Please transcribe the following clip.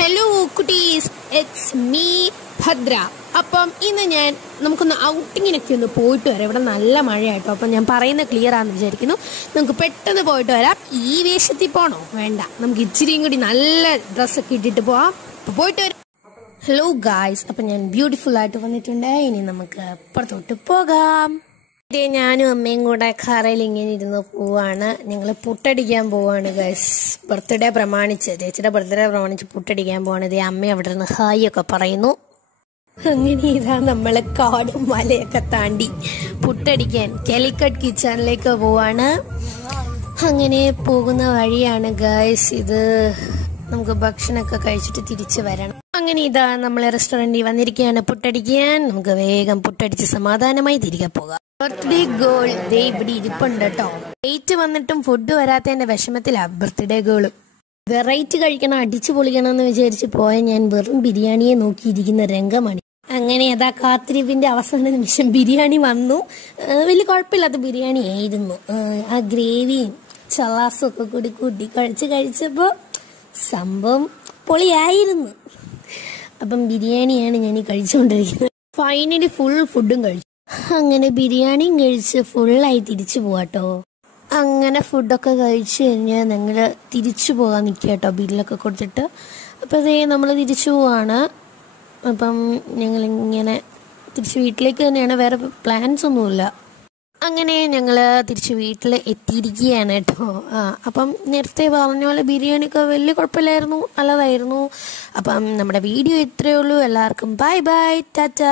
Hello കുട്ടീസ്, it's me Bhadra. അപ്പം ഇന്ന് നമുക്കൊന്ന് ഔട്ടിങ്ങിനൊക്കെ ഒന്ന് പോയിട്ട് വരാം. ഇവിടെ നല്ല മഴയായിട്ടോ. അപ്പം ഞാൻ പറയുന്നത് ക്ലിയർ ആണെന്ന് വിചാരിക്കുന്നു. നമുക്ക് പെട്ടെന്ന് പോയിട്ട് വരാം. ഈ വേഷത്തിൽ പോകണോ? വേണ്ട, നമുക്ക് ഇച്ചിരിയും കൂടി നല്ല ഡ്രസ്സൊക്കെ ഇട്ടിട്ട് പോവാം. അപ്പോൾ പോയിട്ട് വരാം. ഹലോ ഗായ്സ്, അപ്പം ഞാൻ ബ്യൂട്ടിഫുൾ ആയിട്ട് വന്നിട്ടുണ്ട്. ഇനി നമുക്ക് പുറത്തോട്ട് പോകാം. ഞാനും അമ്മയും കൂടെ കാറയിൽ ഇങ്ങനെ ഇരുന്ന് പോവാണ്. ഞങ്ങൾ പുട്ടടിക്കാൻ പോവാണ് ഗൈസ്. ബർത്ത്ഡേ പ്രമാണിച്ച്, ചേച്ചിയുടെ ബർത്ത്ഡേ പ്രമാണിച്ച് പുട്ടടിക്കാൻ പോവാണ്. ഇതേ അമ്മ അവിടെ നിന്ന് ഹായ് ഒക്കെ പറയുന്നു. അങ്ങനെ ഇതാ നമ്മള് കാടും മലയൊക്കെ താണ്ടി പുട്ടടിക്കാൻ കാലിക്കറ്റ് കിച്ചണിലേക്ക് പോവാണ്. അങ്ങനെ പോകുന്ന വഴിയാണ് ഗൈസ് ഇത്. നമുക്ക് ഭക്ഷണമൊക്കെ കഴിച്ചിട്ട് തിരിച്ചു വരണം. അങ്ങനെ ഇതാ നമ്മളെ റെസ്റ്റോറന്റിൽ വന്നിരിക്കുകയാണ് പുട്ടടിക്കാൻ. നമുക്ക് വേഗം പുട്ടടിച്ച് സമാധാനമായി തിരികെ പോകാം. ബർത്ത്ഡേ ഗേൾ ദേ ഇവിടെ ഇരിപ്പുണ്ട് കേട്ടോ. ഡേറ്റ് വന്നിട്ടും ഫുഡ് വരാത്തതിന്റെ വിഷമത്തിലാ ബർത്ത്ഡേ ഗേള്. വെറൈറ്റി കഴിക്കണം, അടിച്ചു പൊളിക്കണം എന്ന് വിചാരിച്ച് പോയ ഞാൻ വെറും ബിരിയാണിയെ നോക്കിയിരിക്കുന്ന രംഗമാണ്. അങ്ങനെ അതാ കാത്തിരിപ്പിന്റെ അവസാന നിമിഷം ബിരിയാണി വന്നു. വലിയ കുഴപ്പമില്ലാത്ത ബിരിയാണി ആയിരുന്നു. ആ ഗ്രേവിയും ചലാസും ഒക്കെ കൂടി കൂട്ടി കഴിച്ചപ്പോ സംഭവം പൊളിയായിരുന്നു. അപ്പം ബിരിയാണിയാണ് ഞാൻ ഈ കഴിച്ചുകൊണ്ടിരിക്കുന്നത്. ഫൈനലി ഫുൾ ഫുഡും കഴിച്ചു. അങ്ങനെ ബിരിയാണിയും കഴിച്ച് ഫുള്ളായി തിരിച്ചു പോവാട്ടോ. അങ്ങനെ ഫുഡൊക്കെ കഴിച്ച് കഴിഞ്ഞാൽ ഞങ്ങൾ തിരിച്ചു പോകാൻ നിൽക്കുക കേട്ടോ, ബില്ലൊക്കെ കൊടുത്തിട്ട്. അപ്പോൾ അതേ നമ്മൾ തിരിച്ചു പോവാണ്. അപ്പം ഞങ്ങളിങ്ങനെ തിരിച്ച് വീട്ടിലേക്ക് തന്നെയാണ്, വേറെ പ്ലാൻസ് ഒന്നുമില്ല. അങ്ങനെ ഞങ്ങൾ തിരിച്ച് വീട്ടിൽ എത്തിയിരിക്കുകയാണ് കേട്ടോ. അപ്പം നേരത്തെ പറഞ്ഞ പോലെ ബിരിയാണിയൊക്കെ വലിയ കുഴപ്പമില്ലായിരുന്നു, നല്ലതായിരുന്നു. അപ്പം നമ്മുടെ വീഡിയോ ഇത്രയേ ഉള്ളൂ. എല്ലാവർക്കും ബൈ ബൈ, ടാറ്റ.